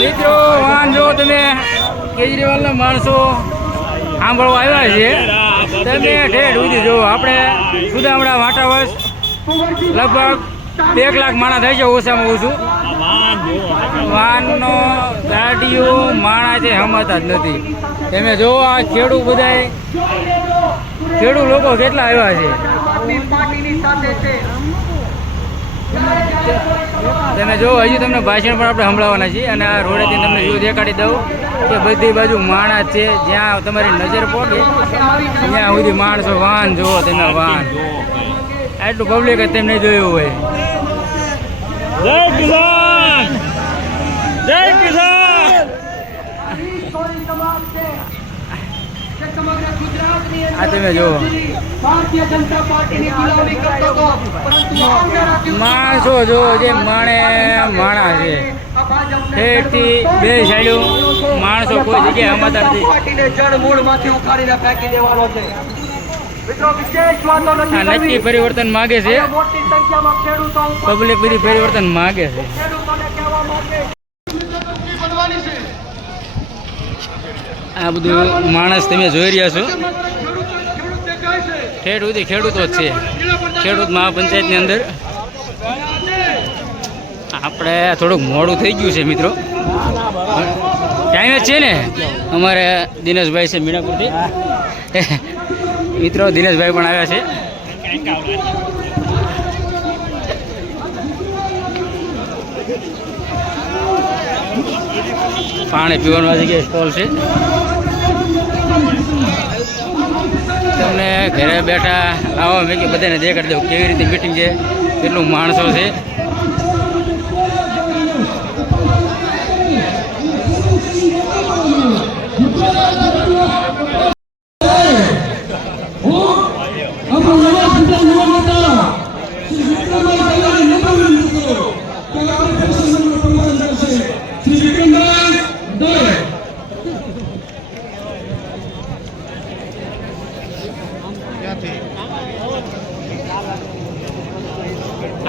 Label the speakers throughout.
Speaker 1: મિત્રો વાહન જો તમે કેજરીવાલના માણસો સાંભળવા આવ્યા છે. તમે ઠેઠ સુધી જો આપણે સુદામડા વાટાવસ લગભગ એક લાખ માણસ થઈ છે ઓછામાં ઓછું. વાનનો ગાડીઓ માણસ છે, હમતા જ નથી. તમે જો આ ખેડૂત બધાય, ખેડૂત લોકો કેટલા આવ્યા છે? તમે જો હજી તમને ભાષણ પણ આપણે સંભળાવવાના છીએ અને આ રોડેથી તમને જો દેખાડી દઉં કે બધી બાજુ માણસ છે. જ્યાં તમારી નજર પડે ત્યાં સુધી માણસો વાહન જુઓ તમે વાહન આટલું પબ્લિક જ તેમ નહીં જોયું હોય.
Speaker 2: જય કિસાન! જય કિસાન!
Speaker 1: આ તમે માણસો જો જે માણે માણા છે. ઠેઠથી બે સાઈડો માણસો કોઈ જગ્યાએ હમાતા નક્કી પરિવર્તન માગે છે. પબ્લિક બધી પરિવર્તન માગે છે. આ બધું માણસ તમે જોઈ રહ્યા છો
Speaker 3: ખેડૂત ખેડૂત દેખાય છે
Speaker 1: ઠેઠ સુધી ખેડૂતો જ છે ખેડૂત મહાપંચાયતની અંદર. આપણે થોડુંક મોડું થઈ ગયું છે, મિત્રો. ટાઈમ જ છે ને? અમારે દિનેશભાઈ છે મીણાપુરથી. મિત્રો, દિનેશભાઈ પણ આવ્યા છે. પાણી પીવાનું આજે સ્ટોલ છે. તમને ઘરે બેઠા આવો મેં કે બધાને દેખાડી દઉં કેવી રીતે મીટિંગ છે, કેટલું માણસો છે.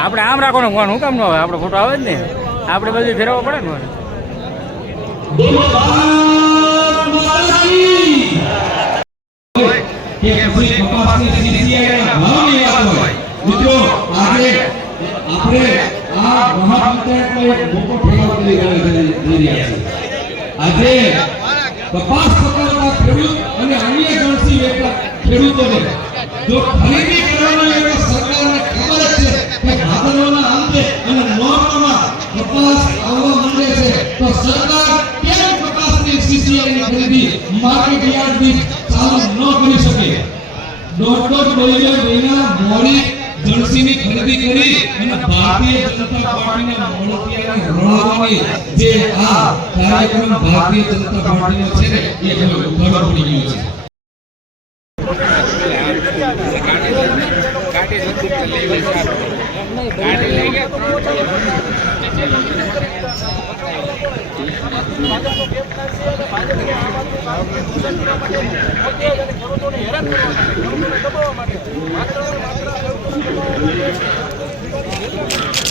Speaker 1: આપણે આમ રાખવાનો ફોન હું કામ ન આવે આપણો ફોટો આવે જ ને આપણે બધું ફેરવવો પડે ને
Speaker 4: હોય મિત્રો, આજે જો ખરીદી કરવાનો એવો સરકારને ખબર જ છે કે ભાદરવાના અંતે અને નવેમ્બરમાં કપાસ આવવા માંડે છે તો સરકાર કેમ પ્રકાશની સીસીઆઈની ખરીદી માર્કેટ યાર્ડની ચાલુ ન કરી શકે? દોઢ દોઢ મિલિયન મહિના મોડી જળસીની ખરીદી કરી અને ભારતીય જનતા પાર્ટીને મળતિયાને રણવાની જે આ કાર્યક્રમ ભારતીય જનતા પાર્ટીનો છે ને, એ ઉઘાડો પડી ગયો છે.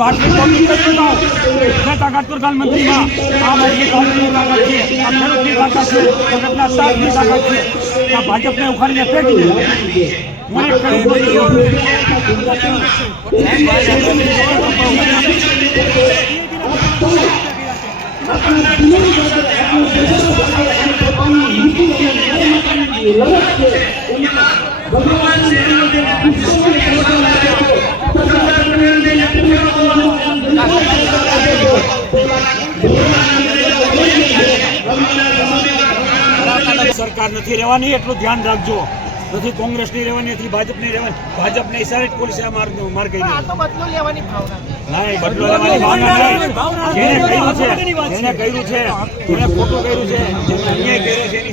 Speaker 2: તો આટલી કોશિશ કરી દો છે તાકાત પ્રધાનમંત્રીમાં આ મોદી કોંગ્રેસની તાકાત છે આ ખેડૂતની તાકાત છે ભાજપના સ્ટાફની તાકાત છે આ ભાજપને ઉખાડીને ફેંકી દે હું એક કહી દઉં છું. સરકાર નથી રહેવાની એટલું ધ્યાન રાખજો.
Speaker 5: નથી કોંગ્રેસની રહેવાની નથી ભાજપની રહેવાની. ભાજપને ઇશારે જ પોલીસે આ માર માર્ગ કરી
Speaker 6: બદલો લેવાની ભાવના
Speaker 5: ના બદલો લેવાની ભાવના જેને કર્યું છે જેને કર્યું છે જેને ખોટું કર્યું છે જેને અન્યાય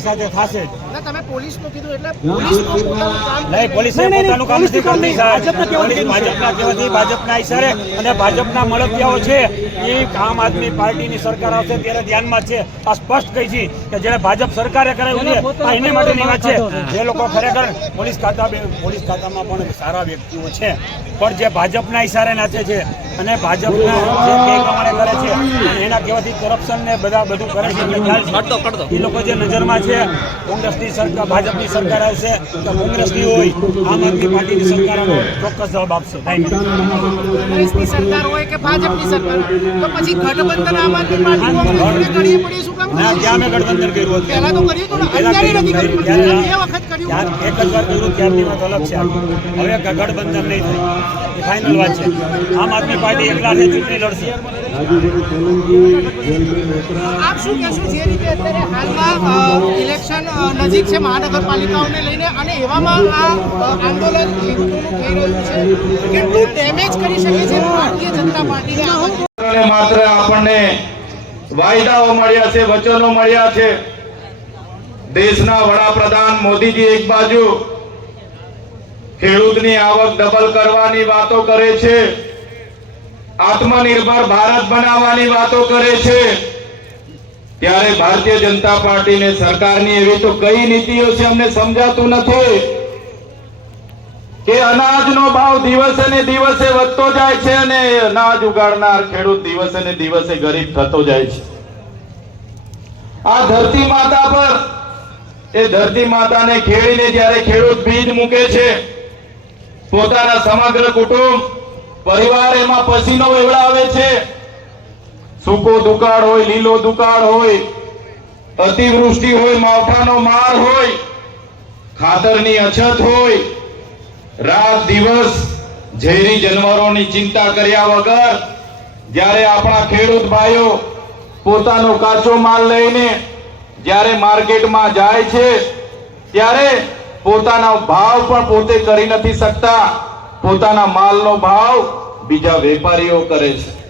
Speaker 5: કર્યો સાથે થશે જ.
Speaker 6: તમે પોલીસનું કીધું એટલે પોલીસ પોતાનું કામ
Speaker 5: નહીં પોલીસે પોતાનું કામ નથી કરતી સાહેબ. પોલીસ ભાજપના કહેવાથી ભાજપના ઇશારે અને ભાજપના મળતિયાઓ છે એ આમ આદમી પાર્ટીની સરકાર આવશે ત્યારે ધ્યાનમાં છે. આ સ્પષ્ટ કહી છે કે જેને ભાજપ સરકારે કરાવ્યું છે આ એને માટેની વાત છે. જે લોકો ખરેખર પોલીસ ખાતા પોલીસ ખાતામાં પણ સારા વ્યક્તિઓ છે. પણ જે ભાજપના ઇશારે નાચે છે અને ભાજપના જે પ્રમાણે કરે છે એના કહેવાથી કરપ્શન ને બધા બધું કરે છે એ લોકો જે નજરમાં છે કોંગ્રેસની સરકાર ભાજપની સરકાર આવશે તો કોંગ્રેસની હોય આમ આદમી પાર્ટીની સરકાર ચોક્કસ જવાબ આપશે. થેન્ક યુ
Speaker 6: કોંગ્રેસની સરકાર હોય કે ભાજપની સરકાર તો પછી ગઠબંધન આમ આદમી પાર્ટી કરીએ પડીએ શું કામ
Speaker 5: ના ત્યાં મેં ગઠબંધન કર્યું હતું?
Speaker 6: પહેલા તો કર્યું હતું અત્યારે નથી
Speaker 5: કર્યું,
Speaker 6: કર્યું
Speaker 5: ત્યારે
Speaker 6: પણ બે વખત કર્યું.
Speaker 5: એક જ વાર કર્યું ત્યારની વાત અલગ છે હવે ગઠબંધન નહીં થાય. એ ફાઇનલ વાત છે. આમ આદમી પાર્ટી એકલા છે ચૂંટણી લડશે.
Speaker 6: આપ શું કહેશો જે રીતે અત્યારે હાલમાં અ, ઇલેક્શન અ, નજીક છે મહાનગરપાલિકાઓને લઈને અને એવામાં આ આંદોલન થઈ રહ્યું છે. કેટલું ડેમેજ કરી શકે છે ભારતીય જનતા પાર્ટીને
Speaker 7: માત્ર આપણને વાયદાઓ મળ્યા છે વચનો મળ્યા છે. દેશના વડાપ્રધાન મોદીજી એક બાજુ ખેડૂતની આવક ડબલ કરવાની વાતો કરે છે. આત્મનિર્ભર ભારત બનાવવાની વાતો કરે છે. ત્યારે ભારતીય જનતા પાર્ટીને સરકારની એવી તો કઈ નીતિઓ છે અમને સમજાતું નથી કે અનાજનો ભાવ દિવસે ને દિવસે વધતો જાય છે અને અનાજ ઉગાડનાર ખેડૂત દિવસે ને દિવસે ગરીબ થતો જાય છે. આ ધરતી માતા પર, એ ધરતી માતાને ખેડીને જ્યારે ખેડૂત બીજ મૂકે છે, પોતાના સમગ્ર કુટુંબ, પરિવાર એમાં પસીનો વેવડાવે છે. સૂકો દુકાળ હોય, લીલો દુકાળ હોય, અતિવૃષ્ટિ હોય, માવઠાનો માર હોય, ખાતરની અછત હોય, રાત દિવસ ઝેરી જાનવરોની ચિંતા કર્યા વગર જ્યારે આપણા ખેડૂત ભાઈઓ પોતાનો કાચો માલ લઈને જ્યારે માર્કેટમાં જાય છે, ત્યારે પોતાનો ભાવ પણ પોતે કરી નથી શકતા. પોતાના માલનો ભાવ બીજા વેપારીઓ કરે છે.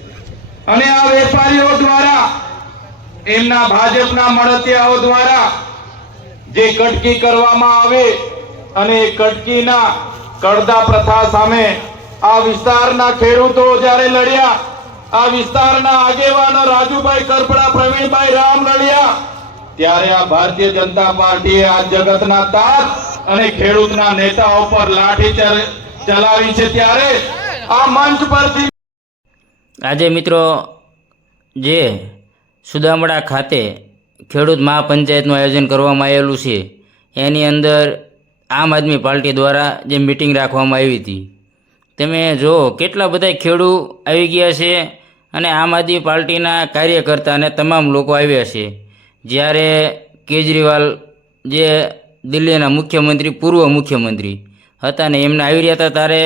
Speaker 7: અને આ વેપારીઓ દ્વારા, એમના ભાજપના મળતિયાઓ દ્વારા જે કટકી કરવામાં આવે અને કટકીના કડદા પ્રથા સામે આ વિસ્તારના ખેડૂતો જ્યારે લડ્યા, આ વિસ્તારના આગેવાનો રાજુભાઈ કરપડા, પ્રવીણભાઈ રામ લડ્યા, ત્યારે આ ભારતીય જનતા પાર્ટીએ આ જગતના તાત અને ખેડૂતના નેતાઓ પર લાઠી ચલ- ચલાવી છે ત્યારે આ મંચ પરથી
Speaker 1: આજે મિત્રો જે સુદામડા ખાતે ખેડૂત મહાપંચાયતનું આયોજન કરવામાં આવેલું છે, એની અંદર આમ આદમી પાર્ટી દ્વારા જે મિટિંગ રાખવામાં આવી હતી. તમે જો કેટલા બધા ખેડૂત આવી ગયા છે અને આમ આદમી પાર્ટીના કાર્યકર્તા અને તમામ લોકો આવ્યા છે. જ્યારે કેજરીવાલ જે દિલ્હીના મુખ્યમંત્રી, પૂર્વ મુખ્યમંત્રી હતા ને એમને આવી રહ્યા હતા, ત્યારે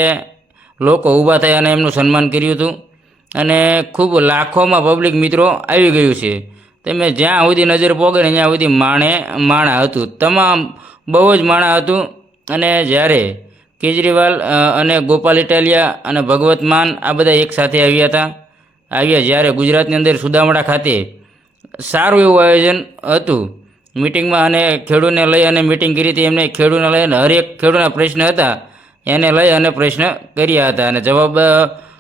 Speaker 1: લોકો ઊભા થયા અને એમનું સન્માન કર્યું હતું. અને ખૂબ લાખોમાં પબ્લિક મિત્રો આવી ગયું છે. તમે જ્યાં સુધી નજર પોગે ને ત્યાં સુધી માણે, માણા હતું. તમામ બહુ જ માણા હતું. અને જ્યારે કેજરીવાલ અને ગોપાલ ઇટાલિયા અને ભગવત માન આ બધા એકસાથે આવ્યા હતા, આવ્યા જ્યારે ગુજરાતની અંદર સુદામડા ખાતે સારું એવું આયોજન હતું. મિટિંગમાં અને ખેડૂતને લઈ અને મિટિંગ કરી હતી. એમને ખેડૂતને લઈ અને હરેક ખેડૂતના પ્રશ્ન હતા. એને લઈ અને પ્રશ્ન કર્યા હતા. અને જવાબ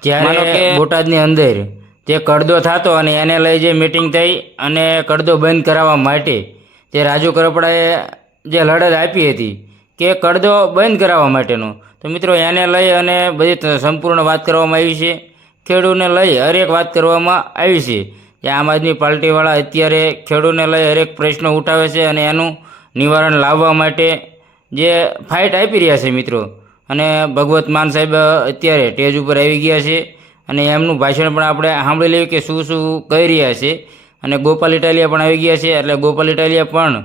Speaker 1: જ્યારે બોટાદની અંદર તે કડદો થતો અને એને લઈ જે મિટિંગ થઈ અને કડદો બંધ કરાવવા માટે તે રાજુ કરપડાએ જે લડત આપી હતી કે કડદો બંધ કરાવવા માટેનો. તો મિત્રો એને લઈ અને બધી સંપૂર્ણ વાત કરવામાં આવી છે. ખેડૂતને લઈ હરેક વાત કરવામાં આવી છે. જે આમ આદમી પાર્ટીવાળા અત્યારે ખેડૂતને લઈ હરેક પ્રશ્નો ઉઠાવે છે અને એનું નિવારણ લાવવા માટે જે ફાઇટ આપી રહ્યા છે મિત્રો. અને ભગવત માન સાહેબ અત્યારે સ્ટેજ ઉપર આવી ગયા છે અને એમનું ભાષણ પણ આપણે સાંભળી લઈએ કે શું શું કહી રહ્યા છે. અને ગોપાલ ઇટાલિયા પણ આવી ગયા છે, એટલે ગોપાલ ઇટાલિયા પણ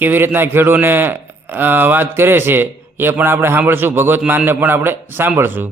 Speaker 1: કેવી રીતના ખેડૂને વાત કરે છે એ પણ આપણે સાંભળશું, ભગવત માનને પણ આપણે સાંભળશું.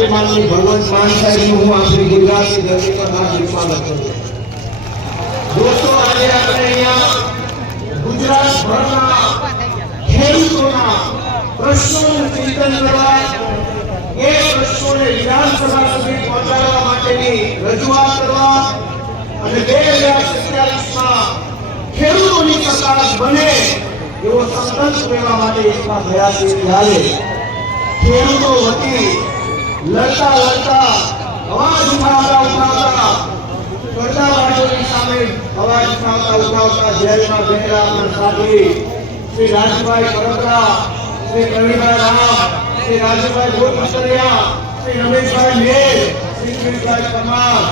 Speaker 8: મુખ્યમંત્રી માનનીય ભગવંત માન સાહેબનું હું આપણી ગુજરાતની ધરતી પર હાર્દિક સ્વાગત કરું. દોસ્તો, આજે આપણે અહીંયા ગુજરાતભરના ખેડૂતોના પ્રશ્નોનું ચિંતન કરવા, એ પ્રશ્નોને વિધાનસભા સુધી પહોંચાડવા માટેની રજૂઆત કરવા અને બે હજાર સત્યાવીસમાં ખેડૂતોની સરકાર બને એવો સંકલ્પ લેવા માટે એકમાં છે ત્યારે ખેડૂતો વતી લડતા લડતા, અવાજ ઉઠાવતા ઉઠાવતા પડદાવાળોની સામે અવાજ ઉઠાવતા ઉઠાવતા જેલમાં બેઠેલા આપણા સાથી. શ્રી રાજભાઈ કરોત્રા શ્રી પ્રવીણભાઈ રામ, શ્રી રાજભાઈ ગોપસરિયા શ્રી રમેશભાઈ મેર શ્રી કિરીટભાઈ પરમાર.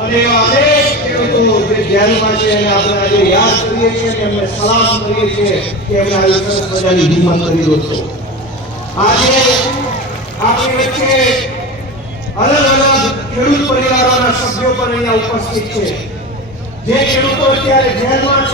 Speaker 8: અને એવા અનેક ખેડૂતો જે જેલમાં છે અને આપણે આજે યાદ કરીએ છીએ અને એમને સલામ કરીએ છીએ કે એમના આવી પ્રજાની હિંમત કરી દોસ્તો આજે આપણી વચ્ચે અલગ અલગ ખેડૂત પરિવારોના સભ્યો પણ અહીંયા ઉપસ્થિત છે. જે ખેડૂતો અત્યારે જેલમાં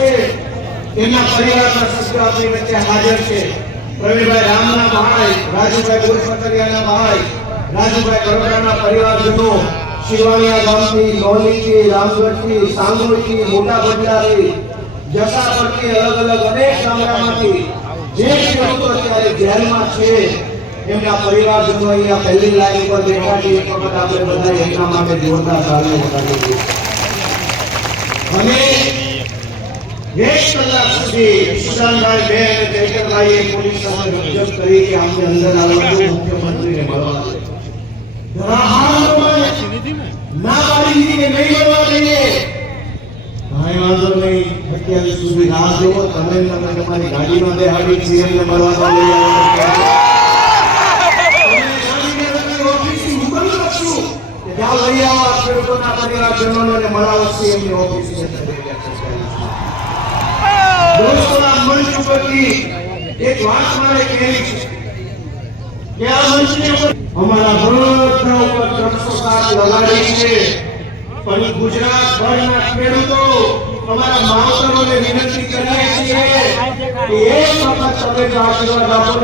Speaker 8: અલગ અલગ અનેક ગામડામાંથી જે ખેડૂતો અત્યારે જેલમાં છે એમના પરિવારજનો અહીંયા પહેલી લાઈન ઉપર બેઠા છે એક વખત આપણે બધા એમના માટે જોરદાર તાળીઓ વગાડીએ અને સુધી સુશાંતભાઈ બે અને અત્યાર સુધી રાહ જોવો તમે તમે તમારી ગાડીમાં બેહાડી CM ને મળવા લઈ ખેડૂતોના પરિવારજનોને અને મળાવો CM ની ઓફિસની અંદર લઈ ગયા છે. દોસ્તોના મંચ ઉપરથી એક વાત મારે કહેવી છે કે આ મંચની ઉપર અમારા માવતરોને ને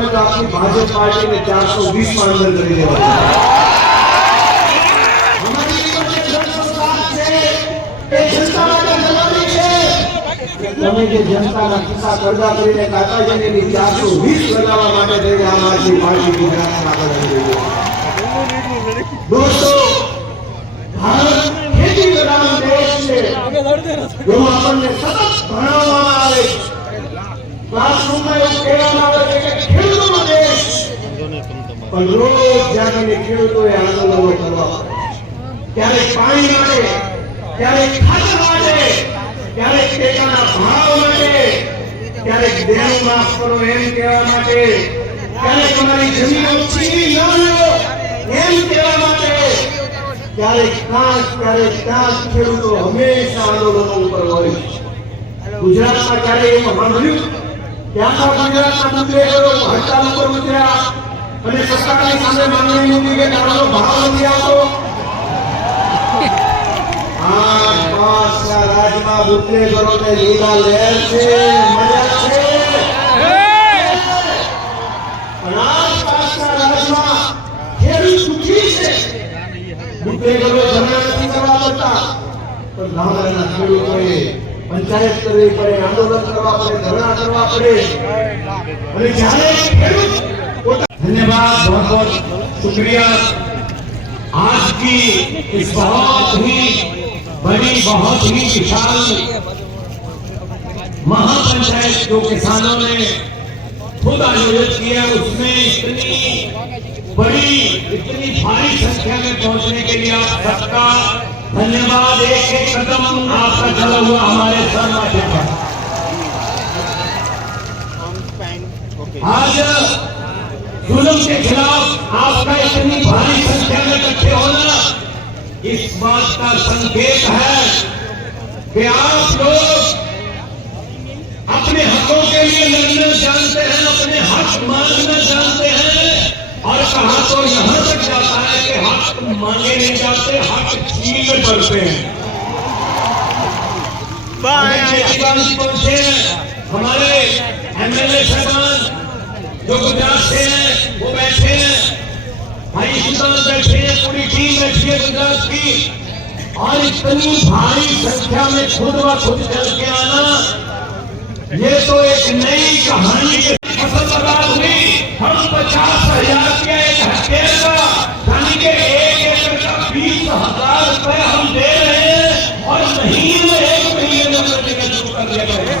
Speaker 8: તો આપણી ભાજપ પાર્ટીને ચારસો વીસમાં અંદર કરી દેવા તમે જે જનતાના ખિસ્સા કરદા કરીને કાકાજીને ચારસો વીસ લગાવવા માટે થઈને આમ આદમી પાર્ટી દોસ્તો, ભારત પણ માટે, ક્યારેક ખાતર માટે, ક્યારેક ટેકાના ક્યારેક દેવું માફ કરો એમ કહેવા માટે ક્યારેક અમારી જમીનો છીનવી ન લો, એમ કહેવા માટે ક્યારેક કાંક ક્યારેક ક્યાંક ખેડૂતો હંમેશા આંદોલનો ઉપર હોય. ગુજરાતમાં ક્યારે એવું સાંભળ્યું? ત્યાં તો ગુજરાતના બુદ્ધેશ્વરો હડતાલ ઉપર ઉતર્યા. અને સરકારની સામે માંગણી મૂકી કે દારૂનો ભાવ નથી આવતો. આઠ પાંચના રાજમાં બુદ્ધેશ્વરોને લીલા લહેર છે મજા છે પણ આઠ પાંચના રાજમાં ખેડૂત સુખી છે બુદ્ધેશ્વરો ધરણા નથી કરવા પડતા પણ ગામડાના ખેડૂતોએ પંચાયત કરવી પડે આંદોલન કરવા પડે ધરણા કરવા પડે અને જ્યારે ખેડૂત પોતા-
Speaker 9: धन्यवाद बहुत बहुत शुक्रिया आज की इस बहुत ही बड़ी बहुत ही विशाल महापंचायत जो किसानों ने खुद आयोजित किया उसमें इतनी बड़ी इतनी भारी संख्या में पहुंचने के लिए आप सबका धन्यवाद एक एक कदम आपका चला हुआ हमारे सर माथे पर आज जुल्म के खिलाफ आपका इतनी भारी संख्या में इकट्ठे होना اس بات کا سنکیت ہے کہ آپ لوگ اپنے حقوں کے لیے لڑنا جانتے ہیں اپنے حق مانگنا جانتے ہیں اور کہاں تو یہاں تک جاتا ہے کہ حق مانگے نہیں جاتے حق چھین پڑتے ہیں۔ پہنچے ہمارے ایم ایل اے صاحبان جو گجرات سے ہیں وہ بیٹھے ہیں۔ اور اتنی بھاری سنکھیا میں خود و خود چل کے آنا۔ یہ تو ایک نئی کہانی فصل برباد ہوئی۔ ہم پچاس ہزار کے ایک ہتھیار کا یعنی کہ ایک ایکڑ کا بیس ہزار روپئے ہم دے رہے ہیں اور مہینے میں ایک مہینے میں کرنے کا شروع کر دیا گئے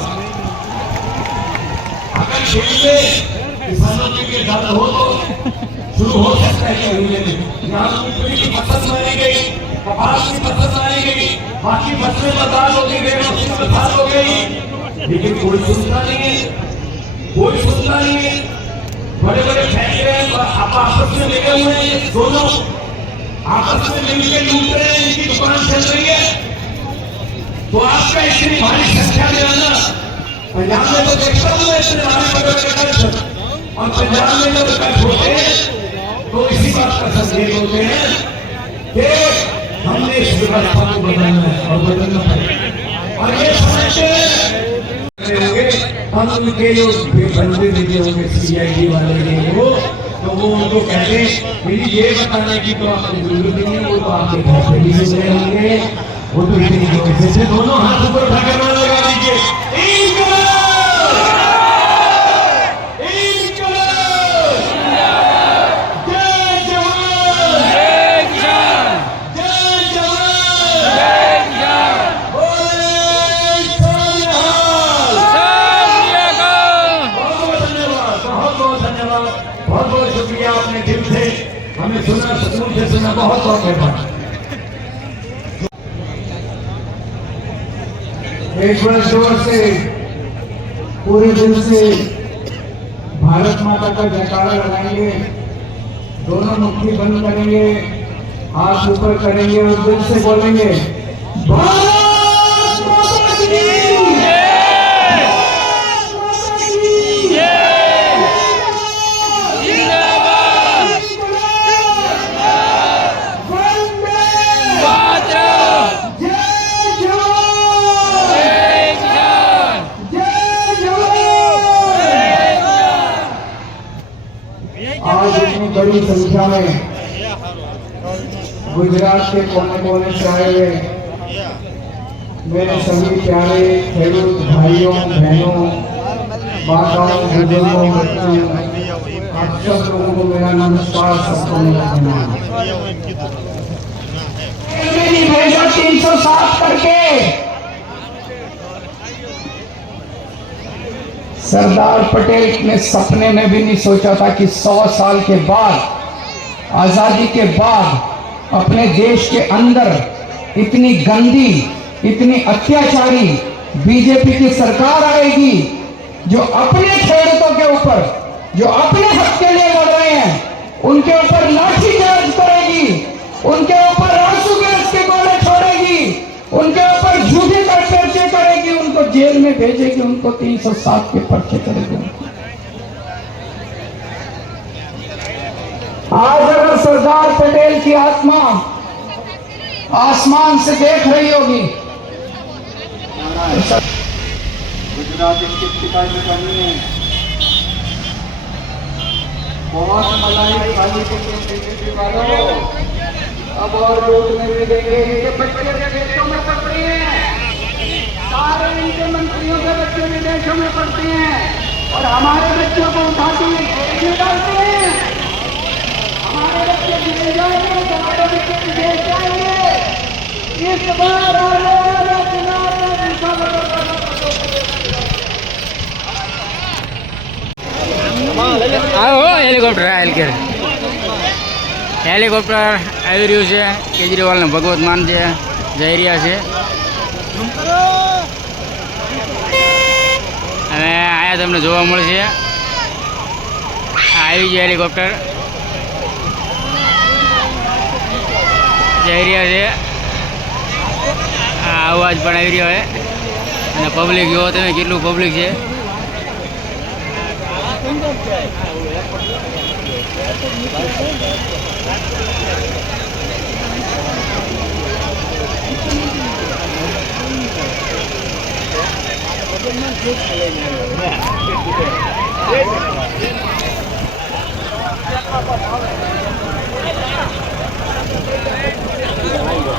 Speaker 9: اگر شیل میں کسانوں کے لیے درد ہو تو شروع ہو سکتا ہے مہینے میں یہاں کی پسند مانی گئی کپاس کی پسند مانی گئی، باقی فصلیں بدال ہو گئی، بے مسئلہ بدال ہو گئی۔ لیکن کوئی سنتا نہیں ہے، کوئی سنتا نہیں ہے۔ بڑے بڑے فیصلے آپس میں لگے ہوئے ہیں، دونوں آپس میں مل کے لوٹ رہے ہیں، ان کی دکان چل رہی ہے۔ تو آپ کا اتنی بھاری سنکھیا میں آنا، پنجاب میں تو دیکھتا ہوں میں اتنے بھاری بڑے بڑے اور پنجاب میں تو کل ہوتے ہیں तो इसी बात का संकेत होते हैं कि हमने इस व्यवस्था को बदलना है और बदलना पड़ेगा और ये समझते हैं होंगे हम उनके जो बंदे देते होंगे सीआईडी वाले ने वो तो वो उनको कहते मेरी ये बताने की तो आपको जरूरत नहीं है वो तो आपके घर पे भी मिल रहे होंगे वो तो इतनी कोशिश से दोनों हाथ ऊपर نے پورے دل سے بھارت ماتا کا جکارا لگائیں گے، دونوں مکھی بند کریں گے، ہاتھ اوپر کریں گے اور دل سے بولیں گے، بھارت سنکھیا میں گجرات کے کونے کونے سے آئے ہوئے۔ میرے سبھی پیارے کھیلود بھائیوں، بہنوں ماتاؤں بزرگوں بچوں آپ سب لوگوں کو میرا نمسکار سب کو میرا نمسکار تین سو سات سردار پٹیل نے سپنے میں بھی نہیں سوچا تھا کہ سو سال کے بعد آزادی کے بعد اپنے دیش کے اندر اتنی گندی، اتنی اتیاچاری بی جے پی کی سرکار آئے گی جو اپنے کھیڑتوں کے اوپر، جو اپنے حق کے لیے لڑ رہے ہیں، ان کے اوپر لاٹھی چارج کرے گی، ان کے اوپر آنسو گیس کے گولے چھوڑے گی، ان کے اوپر جھوٹے کا پرچے کرے گی، ان کو جیل میں بھیجے گی، ان کو تین سو سات کے پرچے کرے گی۔ آج सरदार पटेल की आत्मा आसमान से देख रही होगी गुजरात इसकी शिकायत करनी है बहुत मलाई खाली के बीजेपी वालों अब और वोट नहीं देंगे ये बच्चे विदेशों में पढ़ रहे हैं सारे इनके मंत्रियों के बच्चे विदेशों में पढ़ते हैं और हमारे बच्चों को उठा के जेल में डालते हैं
Speaker 1: હેલિકોપ્ટર આવેલ કે હેલિકોપ્ટર આવી રહ્યું છે. કેજરીવાલને ભગવત માન છે. જઈ રહ્યા છે. અને અહીંયા તમને જોવા મળશે. આવી છે હેલિકોપ્ટર. જઈ રહ્યા છે. આ અવાજ પણ આવી રહ્યો છે. અને પબ્લિક જોવો તમે કેટલું પબ્લિક છે. ಚೆನ್ನಾಗಿದೆ